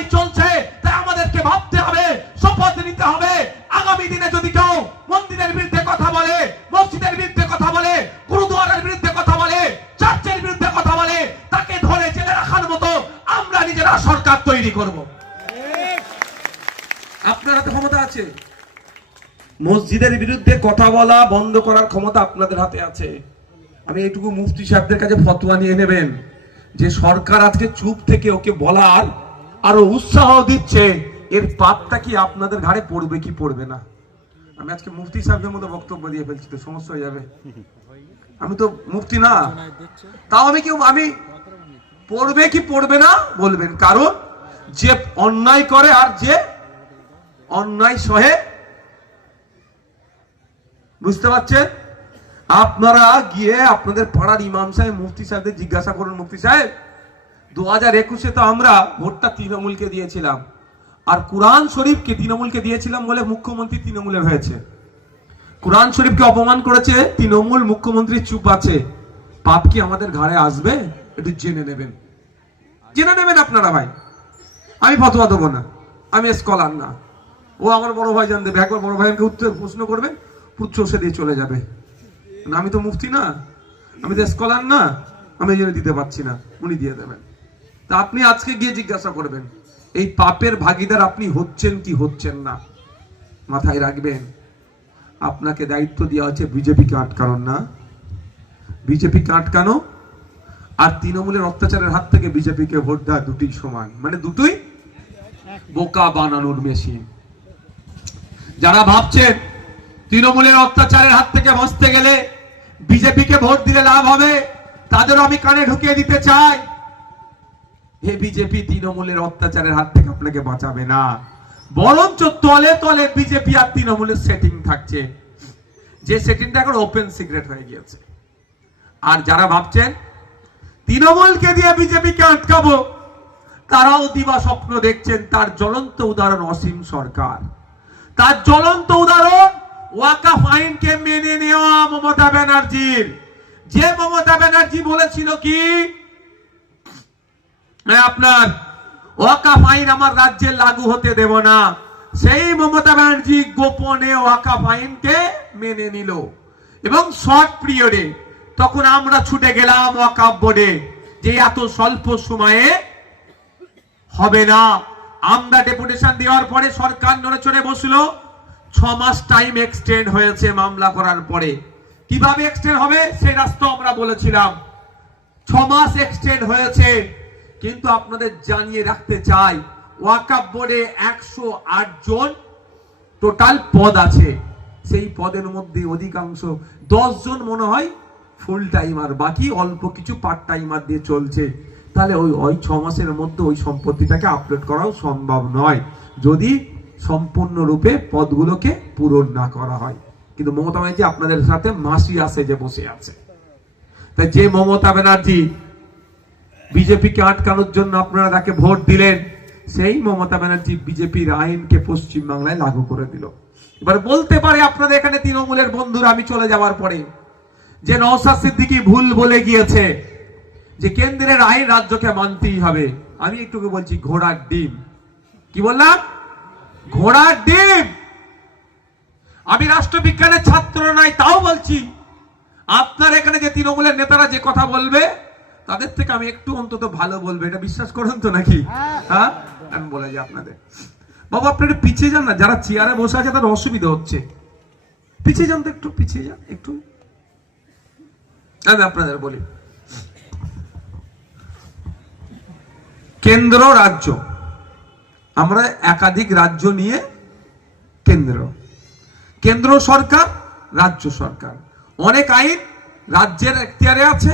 অন্যায় চলছে, তাই আমাদেরকে ভাবতে হবে, শপথ নিতে হবে, আগামী দিনে যদি কেউ মন্দিরের বিরুদ্ধে কথা বলে, মসজিদের বিরুদ্ধে কথা বলে, গুরুদুয়ারের বিরুদ্ধে কথা বলে, চার্চের বিরুদ্ধে কথা বলে, তাকে ধরে জেলে রাখার মতো আমরা নিজেরা সরকার তৈরি করব। আপনার হাতে ক্ষমতা আছে, মসজিদের বিরুদ্ধে কথা বলা বন্ধ করার ক্ষমতা আপনাদের হাতে আছে। আমি এইটুকু মুফতি সাহেবদের কাছে ফতোয়া নিয়ে নেবেন যে সরকার আজকে চুপ থেকে ওকে বলার আরো উৎসাহ দিচ্ছে, এর পাপটা কি আপনাদের ঘাড়ে পড়বে কি পড়বে না। আমি আজকে মুফতি সাহেবের মতো বক্তব্য দিয়ে ফেলছি, তো সমস্যা হয়ে যাবে। আমি তো মুফতি না, তাও আমি পড়বে কি পড়বে না বলবেন, কারণ যে অন্যায় করে আর যে অন্যায় সহে, বুঝতে পারছেন? আপনারা গিয়ে আপনাদের পাড়ার ইমাম সাহেব মুফতি সাহেবদের জিজ্ঞাসা করুন, মুফতি সাহেব 2021-এ তো আমরা ভোটটা তৃণমূলকে দিয়েছিলাম, আর কুরআন শরীফকে তৃণমূলকে দিয়েছিলাম বলে মুখ্যমন্ত্রী তৃণমূলের হয়েছে। কুরআন শরীফকে অপমান করেছে তৃণমূল, মুখ্যমন্ত্রী চুপ আছে, পাপ কি আমাদের ঘাড়ে আসবে? একটু জেনে নেবেন, জেনে নেবেন আপনারা ভাই। আমি ফতোয়া দেবো না, আমি স্কলার না, ও আমার বড় ভাই জান দেবে। একবার বড় ভাইকে উত্তর প্রশ্ন করবেন, পুচ্ছ সে দিয়ে চলে যাবে। আমি তো মুফতি না, আমি তো স্কলার না, আমি এই জন্য দিতে পারছি না, উনি দিয়ে দেবেন। তা আপনি আজকে গিয়ে জিজ্ঞাসা করবেন এই পাপের ভাগিদার আপনি হচ্ছেন কি হচ্ছেন না। মাথায় রাখবেন, আপনাকে দায়িত্ব দেওয়া হচ্ছে বিজেপিকে আটকানোর, না বিজেপিকে আটকানো আর তৃণমূলের অত্যাচারের হাত থেকে বিজেপিকে ভোট দেওয়া দুটি সমান, মানে দুটোই বোকা বানানোর মেশিন। যারা ভাবছেন তৃণমূলের অত্যাচারের হাত থেকে বাঁচতে গেলে বিজেপিকে ভোট দিলে লাভ হবে, তাদেরও আমি কানে ঢুকিয়ে দিতে চাই, হে বিজেপি তৃণমূলের অত্যাচারের হাত থেকে আপনাকে বাঁচাবে না, বরঞ্চ তলে তলে বিজেপি আর তৃণমূলের সেটিং থাকছে, যে সেটিংটা এখন ওপেন সিক্রেট হয়ে গিয়েছে। আর যারা ভাবছেন তৃণমূলকে দিয়ে বিজেপিকে আটকাবো, তারাও দিবা স্বপ্ন দেখছেন। তার জ্বলন্ত উদাহরণ অসীম সরকার, তার জ্বলন্ত উদাহরণ ওয়াকাফ আইনকে মেনে নেওয়া মমতা ব্যানার্জির। যে মমতা ব্যানার্জি বলেছিল কি আপনার ওয়াকাফ আইন আমার রাজ্যে লাগু হতে দেব না, সেই মমতা ব্যানার্জি গোপনে ওয়াকাফ আইনকে মেনে নিল এবং শর্ট পিরিয়ডে তখন আমরা ছুটে গেলাম ওয়াকাফ বোর্ডে যে এত স্বল্প সময়ে হবে না। আমরা ডেপুটেশন দেওয়ার পরে সরকার নড়েচড়ে বসলো, 6 মাস টাইম এক্সটেন্ড হয়েছে মামলা করার পরে। কিভাবে এক্সটেন্ড হবে সেই রাস্তা আমরা বলেছিলাম, 6 মাস এক্সটেন্ড হয়েছে। কিন্তু আপনাদের জানিয়ে রাখতে চাই ওয়াকাফ বোর্ডে 108 জন টোটাল পদ আছে, সেই পদের মধ্যে অধিকাংশ 10 জন মনে হয় ফুল টাইমার, বাকি অল্প কিছু পার্ট টাইমার দিয়ে চলছে। তাহলে ওই 6 মাসের মধ্যে ওই সম্পত্তিটাকে আপলোড করাও সম্ভব নয় যদি সম্পূর্ণরূপে পদগুলোকে পূরণ না করা হয়। কিন্তু মমতা ব্যানার্জি আপনাদের সাথে মাসি আসে যে বসে আছে। তাই যে মমতা ব্যানার্জি বিজেপিকে আটকানোর জন্য আপনারা তাকে ভোট দিলেন, সেই মমতা ব্যানার্জি বিজেপির আইনকে পশ্চিমবাংলায় লাগু করে দিল। এবার বলতে পারে আপনাদের এখানে তৃণমূলের বন্ধুরা আমি চলে যাওয়ার পরে যে নওশাদ সিদ্দিকী ভুল বলে গিয়েছে যে কেন্দ্রের আইন রাজ্যকে মানতেই হবে। আমি একটু বলছি ঘোড়ার ডিম। কি বললাম? ঘোড়ার ডিম। আমি রাষ্ট্রবিজ্ঞানের ছাত্র নাই, তাও বলছি আপনার এখানে যে তৃণমূলের নেতারা যে কথা বলবে তাদের থেকে আমি একটু অন্তত ভালো বলবে, এটা বিশ্বাস করুন তো নাকি? হ্যাঁ, আমি বলে যাই আপনাদের, বাবা আপনারা পিছিয়ে যান না, যারা চেয়ারে বসে আছে তাদের অসুবিধা হচ্ছে, পিছিয়ে যান তো, একটু পিছিয়ে যান একটু। আমি আপনাদের বলি, কেন্দ্র রাজ্য, আমরা একাধিক রাজ্য নিয়ে কেন্দ্র সরকার, রাজ্য সরকার, অনেক আইন রাজ্যের এখতিয়ারে আছে,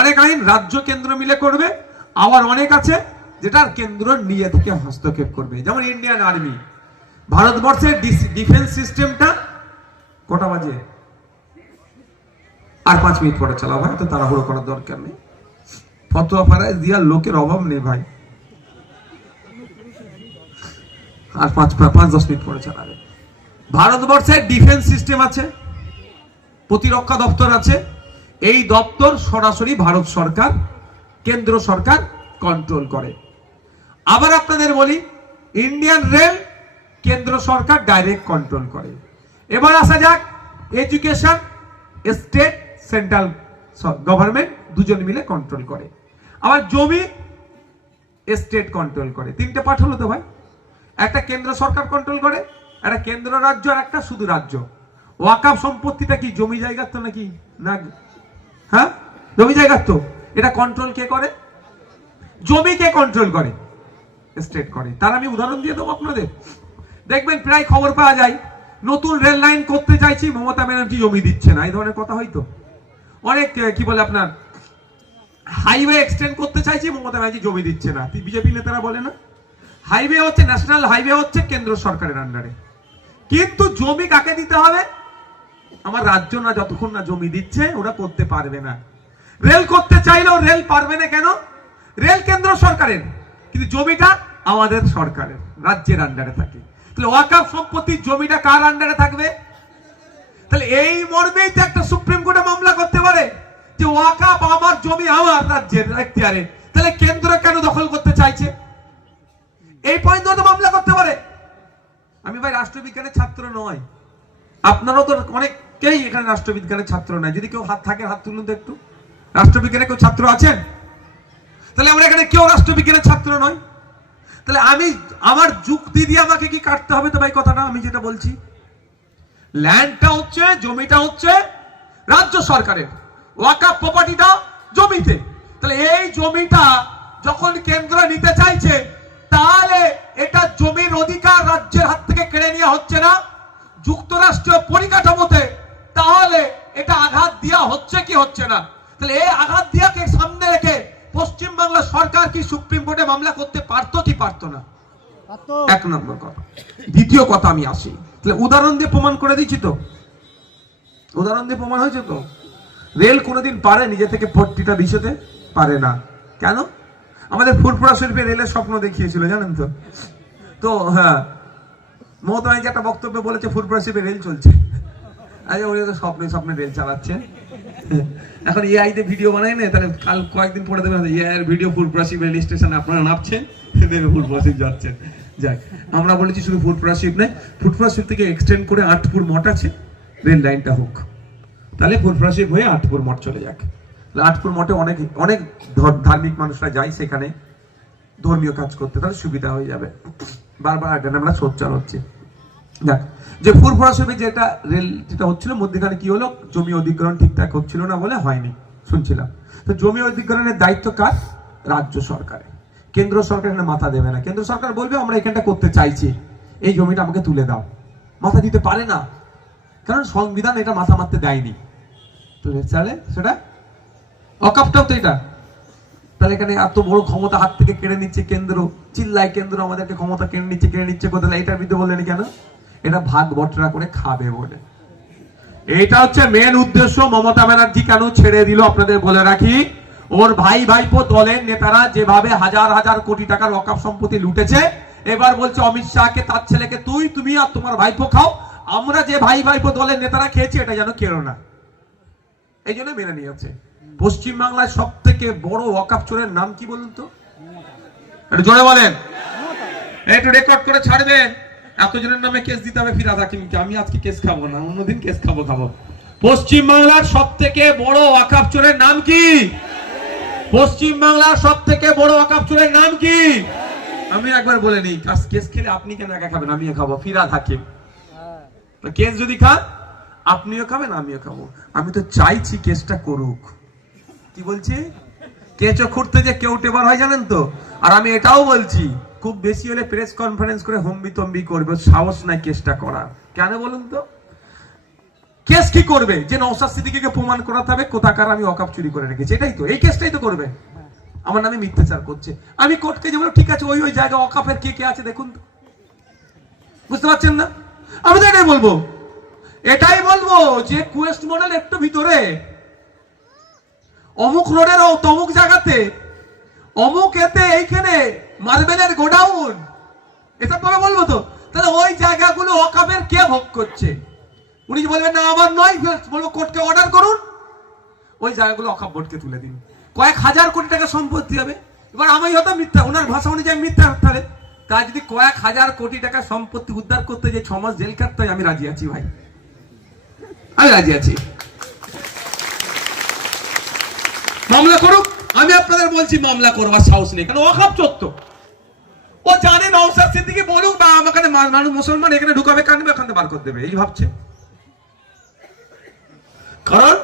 অনেক আইন রাজ্য কেন্দ্র মিলে করবে, আবার অনেক আছে যেটা কেন্দ্র নিজে থেকে হস্তক্ষেপ করবে। যেমন ইন্ডিয়ান আর্মি, ভারতবর্ষের ডিফেন্স সিস্টেমটা কটা বাজে? আর 5 মিনিট পরে চালাও ভাই, তো তাড়াহুড়ো করার দরকার নেই, ফতোয়া ফারাজ দেওয়ার লোকের অভাব নেই ভাই, আর 5-10 মিনিট পরে চালাবে। ভারতবর্ষের ডিফেন্স সিস্টেম আছে, প্রতিরক্ষা দপ্তর আছে, এই দপ্তর সরাসরি ভারত সরকার, কেন্দ্র সরকার কন্ট্রোল করে। আবার আপনাদের বলি, ইন্ডিয়ান রেল কেন্দ্র সরকার ডাইরেক্ট কন্ট্রোল করে। এবার আসা যাক এডুকেশন, স্টেট সেন্ট্রাল গভর্নমেন্ট দুজন মিলে কন্ট্রোল করে। আবার জমি স্টেট কন্ট্রোল করে। তিনটে পার্ট হলো তো ভাই, একটা কেন্দ্র সরকার কন্ট্রোল করে, একটা কেন্দ্র রাজ্য, আর একটা শুধু রাজ্য। ওয়াকাফ সম্পত্তিটা কি জমি জায়গার তো নাকি না? হ্যাঁ, জমি জায়গার তো। এটা কন্ট্রোল কে করে? জমি কে কন্ট্রোল করে? স্টেট করে। তার আমি উদাহরণ দিয়ে দেবো আপনাদের। দেখবেন প্রায় খবর পাওয়া যায়, নতুন রেল লাইন করতে চাইছি, মমতা ব্যানার্জি জমি দিচ্ছে না, এই ধরনের কথা হয়তো অনেক। কি বলে আপনার, হাইওয়ে এক্সটেন্ড করতে চাইছি, মমতা ব্যানার্জি জমি দিচ্ছে না। বিজেপি নেতারা বলে না, হাইওয়ে হচ্ছে ন্যাশনাল হাইওয়ে হচ্ছে কেন্দ্র সরকারের আন্ডারে, কিন্তু জমি কাকে দিতে হবে? আমার রাজ্য না, যতক্ষণ না জমি দিচ্ছে ওরা করতে পারবে না। রেল করতে চাইলেও রেল পারবে না। কেন? রেল কেন্দ্র সরকারের, কিন্তু জমিটা আমাদের সরকারের, রাজ্যের আন্ডারে থাকে। তাহলে ওয়াকাফ সম্পত্তির জমিটা কার আন্ডারে থাকবে? তাহলে এই মর্মেই তো একটা সুপ্রিম কোর্টে মামলা করতে পারে যে ওয়াকাফ আমার জমি, আমার রাজ্যের এখতিয়ারে, তাহলে কেন্দ্র কেন দখল করতে চাইছে? এই পয়েন্ট তো মামলা করতে পারে। আমি ভাই রাষ্ট্রবিজ্ঞানের ছাত্র নয়, আপনারাও তো অনেকেই এখানে রাষ্ট্রবিজ্ঞানের ছাত্র নয়। যদি কেউ হাত থাকে হাত তুলুন তো একটু। রাষ্ট্রবিজ্ঞানের কেউ ছাত্র আছেন? তাহলে আমরা এখানে কেউ রাষ্ট্রবিজ্ঞানের ছাত্র নয়। তাহলে আমি আমার যুক্তি দিয়ে আমাকে কি কাটতে হবে তো ভাই? কথাটা আমি যেটা বলছি, ল্যান্ডটা হচ্ছে, জমিটা হচ্ছে রাজ্য সরকারের, ওয়াকাফ প্রপার্টিটা জমিতে। তাহলে এই জমিটা যখন কেন্দ্র নিতে চাইছে, তাহলে এটা জমির অধিকার রাজ্যের হাত থেকে কেড়ে নেওয়া হচ্ছে না যুক্তরাষ্ট্রীয় পরিকাঠামোতে, তাহলে এটা আঘাত দেওয়া হচ্ছে কি হচ্ছে না? তাহলে এই আঘাত দেওয়াকে সামনে রেখে পশ্চিমবাংলা সরকার কি সুপ্রিম কোর্টে মামলা করতে পারতো কি পারতো না? এক নম্বর কথা। দ্বিতীয় কথা আমি আসি, তাহলে উদাহরণ দিয়ে প্রমাণ করে দিচ্ছি তো, উদাহরণ দিয়ে প্রমাণ হয়েছে তো। রেল কোনোদিন পারে নিজে থেকে ভর্তিটা বিষয়তে পারে না। কেন? আমাদের ফুরফুরা শরীফে রেলের স্বপ্ন দেখিয়েছিল, জানেন তো। তো হ্যাঁ, মমতা ব্যানার্জি একটা বক্তব্যে বলেছে ফুরফুরা শরীফে রেল চলছে। আচ্ছা, উনি তো স্বপ্নে স্বপ্নে রেল চালাচ্ছে। এখন এআই তে ভিডিও বানাই না, তাহলে কাল কয়েকদিন পরে দেবেন এআই এর ভিডিও, ফুরফুরা শরীফ রেল স্টেশনে আপনারা নামছেন, দেবে ফুরফুরা শরীফ যাচ্ছেন। যাক, আমরা বলেছি শুধু ফুরফুরা শরীফ নয়, ফুরফুরা শরীফ থেকে এক্সটেন্ড করে আটপুর মঠ আছে, রেল লাইনটা হোক, তাহলে ফুরফুরা শরীফ হয়ে আটপুর মঠ চলে যাক। আটপুর মঠে অনেক অনেক ধার্মিক মানুষরা যায় সেখানে ধর্মীয় কাজ করতে, তাহলে সুবিধা হয়ে যাবে। বারবার আমরা সোচ্চার হচ্ছে। যাক, যে ফুরফুরা শরীফে যেটা রেল যেটা হচ্ছিল, মধ্যখানে কি হলো, জমি অধিগ্রহণ ঠিকঠাক হচ্ছিল না বলে হয়নি শুনছিলাম। তো জমি অধিগ্রহণের দায়িত্ব কার? রাজ্য সরকারের। কেন্দ্র সরকার এখানে মাথা দেবে না। কেন্দ্র সরকার বলবে আমরা এখানটা করতে চাইছি, এই জমিটা আমাকে তুলে দাও। মাথা দিতে পারে না, কারণ সংবিধান এটা মাথা মারতে দেয়নি। তো সেটা ওয়াকাফটাও তো এটা। তাহলে এখানে এত বড় ক্ষমতা হাত থেকে কেড়ে নিচ্ছে কেন্দ্র, চিল্লায় কেন্দ্র আমাদেরকে ক্ষমতা কেড়ে নিচ্ছে কোথায়? এটার বিরুদ্ধে বললেন কেন? এটা ভাগ বটরা করে খাবে বলে। এটা হচ্ছে মেন উদ্দেশ্য। মমতা ব্যানার্জি কেন ছেড়ে দিল আপনাদের বলে রাখি, ওর ভাই ভাইপো দলের নেতারা যেভাবে হাজার হাজার কোটি টাকার ওয়াকাফ সম্পত্তি লুটেছে, এবার বলছে অমিত শাহকে, তার ছেলেকে, তুমি আর তোমার ভাইপো খাও, আমরা যে ভাই ভাইপো দলের নেতারা খেয়েছি এটা যেন কেড়ো না, এই জন্য মেনে নিয়েছে। পশ্চিমবাংলায় সব থেকে বড় ওয়াকাফ চোরের নাম কি বলুন তো? একটু জোরে বলেন, একটু রেকর্ড করে ছাড়বেন। এতজনের নামে কেস দিতে হবে ফিরাদ হাকিমকে। আমি আজকে কেস খাবো না, অন্যদিন কেস খাবো। পশ্চিমবাংলার সব থেকে বড় ওয়াকাফ চোরের নাম কি? পশ্চিমবাংলার সব থেকে বড় ওয়াকাফ চোরের নাম কি? আমি একবার বলে নিই, কেস খেলে আপনি কেন একা খাবেন? আমিও খাবো। ফিরাদ হাকিম। কেস যদি খান আপনিও খাবেন, আমিও খাবো। আমি তো চাইছি কেসটা করুক। কি বলছি? কেঁচো খুঁড়তে যে কেউ টেবার হয় জানেন তো। আর আমি এটাও বলছি, খুব বেশি হলে প্রেস কনফারেন্স করে হম্বি তম্বি করবে, সাহস নাই কেসটা করার। কেন বলুন তো? কেস কি করবে? যে নওশাদ সিদ্দিকীকে প্রমাণ করাতে হবে কোথাকার আমি ওয়াকাফ চুরি করে রেখেছি, এটাই তো। এই কেসটাই তো করবে, আমার নামে মিথ্যাচার করছে। আমি কোর্টকে যে বলবো ঠিক আছে, ওই জায়গা ওয়াকাফের কে কে আছে দেখুন। বুঝতে পারছেন না? আমি তো এটাই বলবো, যে কুয়েস্ট মডেল একটু ভিতরে অমুক রোডের তমুক জায়গাতে অমুক এতে এইখানে মার্বেলের গোডাউন, এসব ভাবে বলবো তো। তাহলে ওই জায়গাগুলো ওয়াকাফের কে ভোগ করছে? উনি বলবেন না আমার নয়, বলবো কোর্টকে অর্ডার করুন, ওই জায়গাগুলো ওয়াকাফ বোর্ডকে তুলে দিন। কয়েক হাজার কোটি টাকা সম্পত্তি হবে, এবার আমি হয়তো মিথ্যা, ওনার ভাষা অনুযায়ী মিথ্যা তাহলে তার যদি কয়েক হাজার কোটি টাকা সম্পত্তি উদ্ধার করতে যে 6 মাস জেল কাটতে হয়, আমি রাজি আছি ভাই, আমি রাজি আছি। মামলা করুক, আমি আপনাদের বলছি মামলা করবার সাহস নেই, কারণ ওয়াকফ চোর। ও জানে নওশাদ সিদ্দিকী বলুক না আমাকে মানুষ মুসলমান এখানে ঢুকাবে, কাটবে, এখান থেকে বার করে দেবে, এই ভাবছে। কারণ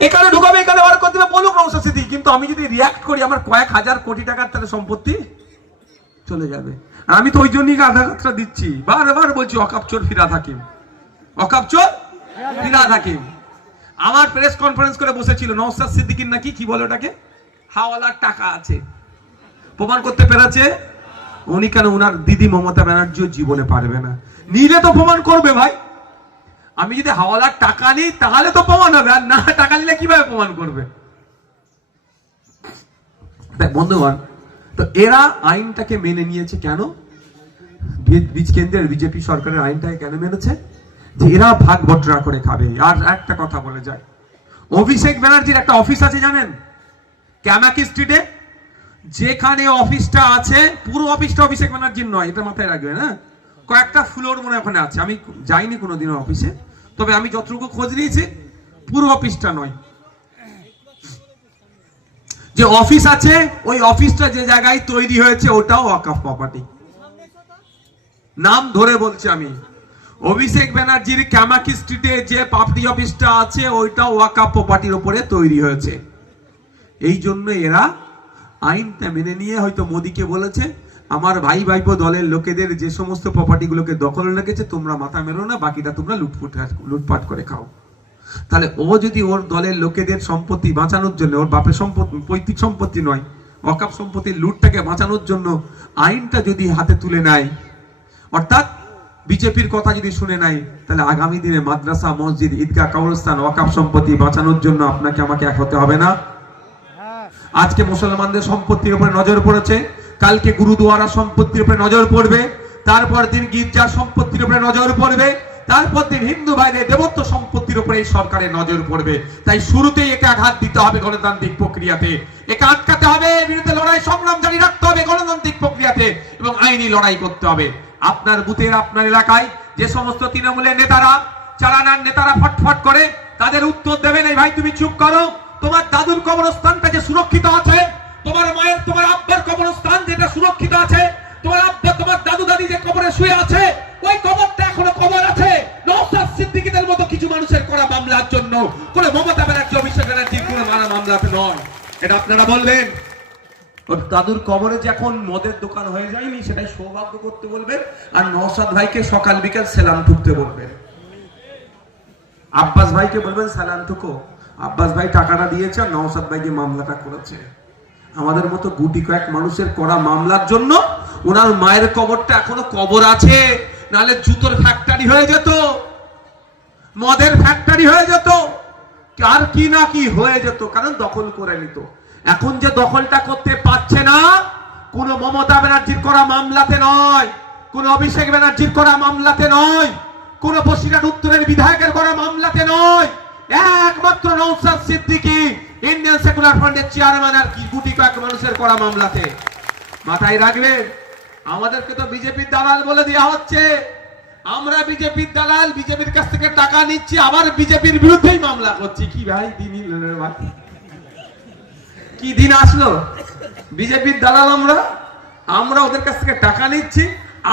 এখানে ঢুকাবে, এখানে বার করে দেবে, বলুক নওশাদ সিদ্দিকী। কিন্তু আমি যদি রিয়াক্ট করি, আমার কয়েক হাজার কোটি টাকার তাহলে সম্পত্তি চলে যাবে। আর আমি তো ওই জন্যই আধাঘাতটা দিচ্ছি, বারবার বলছি ওয়াকফ চোর ফিরাদ হাকিম, ওয়াকফ চোর ফিরাদ হাকিম। আমার প্রেস কনফারেন্স করে বসেছিল নওশাদ সিদ্দিকীর নাকি কি বলে ওটাকে, হাওয়ালার টাকা আছে, প্রমাণ করতে পেরেছে উনি। কেন উনার দিদি মমতা ব্যানার্জিও জীবনে পারবে না, নিলে তো প্রমাণ করবে ভাই। আমি যদি হাওয়ালার টাকা নিই তাহলে তো প্রমাণ হবে, আর না টাকা নিলে কিভাবে প্রমাণ করবে? বন্ধুগণ, তো এরা আইনটাকে মেনে নিয়েছে কেন? কেন্দ্রের বিজেপি সরকারের আইনটাকে কেন মেনেছে? যে এরা ভাগ বটরা করে খাবে। আর একটা কথা বলে যায়, অভিষেক ব্যানার্জির একটা অফিস আছে জানেন, ক্যামাকি স্ট্রিটে, যেখানে অফিসটা আছে পুরো অফিসটা অভিষেক ব্যানার্জির নয়, এটা মাথায় রাখবেন। হ্যাঁ, কয়েকটা ফ্লোর মনে ওখানে আছে, আমি যাইনি কোনোদিনও অফিসে, তবে আমি যতটুকু খোঁজ নিয়েছি পুরো অফিসটা নয়। যে অফিস আছে ওই অফিসটা যে জায়গায় তৈরি হয়েছে ওটাও ওয়াকফ প্রপার্টি। নাম ধরে বলছি আমি, অভিষেক ব্যানার্জির ক্যামাকি স্ট্রিটে যে পাবলিক অফিসটা আছে ওইটাও ওয়াকফ প্রপার্টির উপরে তৈরি হয়েছে। এই জন্য এরা আইনটা মেনে নিয়ে হয়তো মোদীকে বলেছে, আমার ভাই ভাইপো দলের লোকেদের যে সমস্ত প্রপার্টি গুলোকে দখলে রেখেছে তোমরা মাথা মেরো না, বাকিটা তোমরা লুটপাট করে খাও। তাহলে ও যদি ওর দলের লোকেদের সম্পত্তি বাঁচানোর জন্য, ওর বাপের সম্পত্তি পৈতৃক সম্পত্তি নয়, ওয়াকফ সম্পত্তির লুটটাকে বাঁচানোর জন্য আইনটা যদি হাতে তুলে নেয়, অর্থাৎ বিজেপির কথা যদি শুনে নাই, তাহলে আগামী দিনে মাদ্রাসা, মসজিদ, ঈদগাহ, কবরস্থান, ওয়াকফ সম্পত্তি বাঁচানোর জন্য আপনাকে আমাকে এক হতে হবে না? আজকে মুসলমানদের সম্পত্তির উপরে নজর পড়েছে, কালকে গুরুদুয়ারা সম্পত্তির উপরে নজর পড়বে, তারপর দিন গির্জার সম্পত্তির উপরে নজর পড়বে, তারপর দিন হিন্দু ভাইদের দেবত্ব সম্পত্তির উপরে এই সরকারের নজর পড়বে। তাই শুরুতেই একে আঘাত দিতে হবে গণতান্ত্রিক প্রক্রিয়াতে, একে আটকাতে হবে, বিরুদ্ধে লড়াই সংগ্রাম জারি রাখতে হবে গণতান্ত্রিক প্রক্রিয়াতে, এবং আইনি লড়াই করতে হবে। আপনার বুথের, আপনার এলাকায় যে সমস্ত তৃণমূলের নেতারা, চালানার নেতারা ফটফট করে, তাদের উত্তর দেবেন, এই ভাই তুমি চুপ করো, তোমার দাদুর কবরস্থানটা যে সুরক্ষিত আছে, তোমার মায়ের, তোমার আব্বার কবরস্থান যেটা সুরক্ষিত আছে, তোমার আব্বা, তোমার দাদু দাদি যে কবরে শুয়ে আছে, ওই কবরটা এখনো কবর আছে। নওশাদ সিদ্দিকীদের মতো কিছু মানুষের করা মামলার জন্য, কোন মমতা ব্যানার্জি, অভিষেক ব্যানার্জির কোন মামলাতে নয়। এটা আপনারা বলবেন। ওর দাদুর কবরে যে এখন মদের দোকান হয়ে যায়নি, সেটাই সৌভাগ্য করতে বলবেন, আর নওশাদ ভাইকে সকাল বিকাল সালাম ঠুকতে বলবেন। আব্বাস ভাইকে বলবেন সালাম ঠুকো, আব্বাস ভাই টাকাটা দিয়েছে আর নওশাদ ভাই যে মামলাটা করেছে। আমাদের মতো গুটি কয়েক মানুষের করা মামলার জন্য ওনার মায়ের কবরটা এখনো কবর আছে, নাহলে জুতোর ফ্যাক্টরি হয়ে যেত, মদের ফ্যাক্টরি হয়ে যেত, আর কি না কি হয়ে যেত, কারণ দখল করে নিত। এখন যে দখলটা করতে পারছে না, কোন মমতা ব্যানার্জির করা মামলাতে নয়, কোন অভিষেক ব্যানার্জির করা মামলাতে নয়, কোন বসিরহাট উত্তরের বিধায়কের করা মামলাতে নয়, একমাত্র নওশাদ সিদ্দিকী, ইন্ডিয়ান সেকুলার ফ্রন্টের চেয়ারম্যান আর কি গুটি কয়েক মানুষের করা মামলাতে। মাথায় রাখবেন, আমাদেরকে তো বিজেপির দালাল বলে দেওয়া হচ্ছে, আমরা বিজেপির দালাল, বিজেপির কাছ থেকে টাকা নিচ্ছি, আবার বিজেপির বিরুদ্ধেই মামলা করছি। কি ভাই দিন, কি দিন আসলো? বিজেপির দালাল আমরা ওদের কাছ থেকে টাকা নিচ্ছি,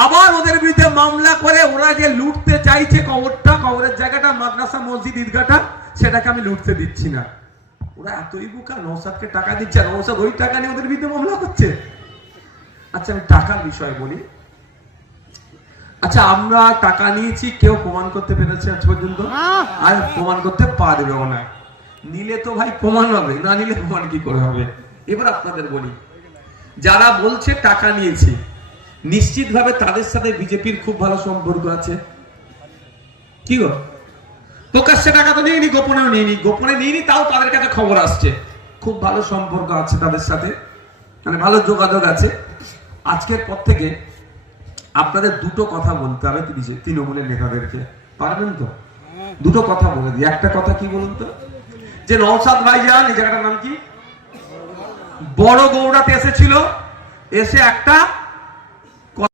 আবার ওদের বিরুদ্ধে মামলা করে ওরা যে লুটতে চাইছে কবরটা, কবরের জায়গাটা, মাদ্রাসা, মসজিদ, ঈদগাহটা, সেটাকে আমি লুটতে দিচ্ছি না। ওরা এতই বোকা, নওশাদকে টাকা দিচ্ছে আর নওশাদ ওই টাকা নিয়ে ওদের বিরুদ্ধে মামলা করছে। আচ্ছা, আমি টাকার বিষয় বলি। আচ্ছা, আমরা টাকা নিয়েছি, কেউ প্রমাণ করতে পেরেছে আজ পর্যন্ত? আর প্রমাণ করতে পারবেও না। নিলে তো ভাই প্রমাণ হবে, না নিলে প্রমাণ কি করে হবে? এবার আপনাদের বলি, যারা বলছে টাকা নিয়েছে, নিশ্চিত ভাবে তাদের সাথে বিজেপির খুব ভালো সম্পর্ক আছে। কি গো, প্রকাশ্যে টাকা তো নিইনি, গোপনেও নিইনি, গোপনে নিইনি, তাও তাদের কাছে খবর আসছে, খুব ভালো সম্পর্ক আছে তাদের সাথে, মানে ভালো যোগাযোগ আছে। আজকের পর থেকে আপনাদের দুটো কথা বলতে হবে তৃণমূলের নেতাদেরকে, পারবেন তো? দুটো কথা বলে দিই। একটা কথা কি বলুন তো, যে নওশাদ ভাইজান, এই জায়গাটার নাম কি? বড় গৌড়াতে এসেছিল, এসে একটা